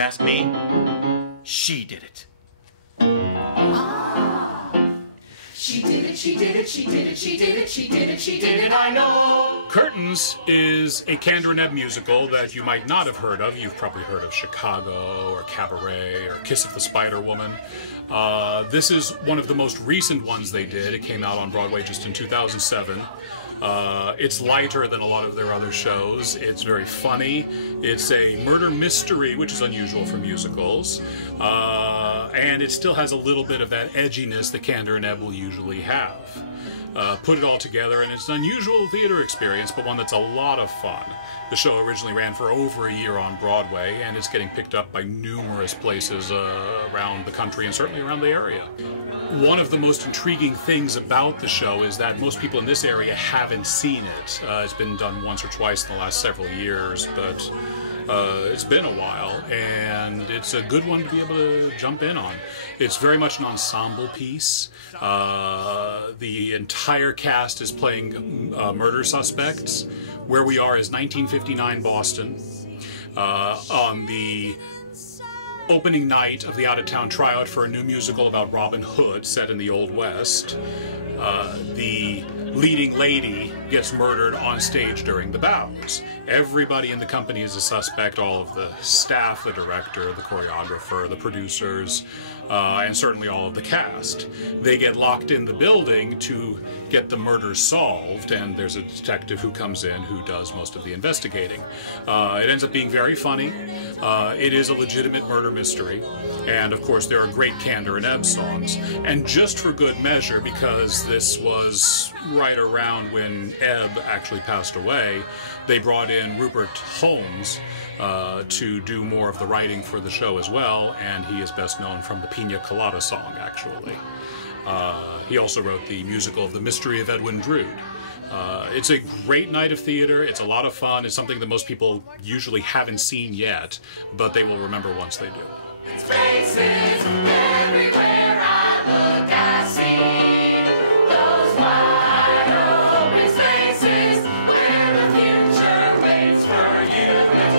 ask me, she did it. She did it, she did it, she did it, she did it, she did it, she did it, I know! Curtains is a Kander and Ebb musical that you might not have heard of. You've probably heard of Chicago, or Cabaret, or Kiss of the Spider Woman. This is one of the most recent ones they did. It came out on Broadway just in 2007. It's lighter than a lot of their other shows. It's very funny. It's a murder mystery, which is unusual for musicals. And it still has a little bit of that edginess that Kander and Ebb will usually have. Put it all together, and it's an unusual theater experience, but one that's a lot of fun. The show originally ran for over a year on Broadway, and it's getting picked up by numerous places around the country and certainly around the area. One of the most intriguing things about the show is that most people in this area haven't seen it. It's been done once or twice in the last several years, but it's been a while, and it's a good one to be able to jump in on. It's very much an ensemble piece. The entire cast is playing murder suspects. Where we are is 1959 Boston. On the opening night of the out-of-town tryout for a new musical about Robin Hood set in the Old West, the leading lady gets murdered on stage during the bows. Everybody in the company is a suspect, all of the staff, the director, the choreographer, the producers, and certainly all of the cast. They get locked in the building to get the murder solved, and there's a detective who comes in who does most of the investigating. It ends up being very funny. It is a legitimate murder mystery, and of course there are great Kander and Ebb songs. And just for good measure, because this was right around when Ebb actually passed away, they brought in Rupert Holmes to do more of the writing for the show as well, and he is best known from the Pina Colada song, actually. He also wrote the musical of The Mystery of Edwin Drood. It's a great night of theater. It's a lot of fun. It's something that most people usually haven't seen yet, but they will remember once they do. It's faces everywhere I look, I see those wide open spaces where the future waits for you.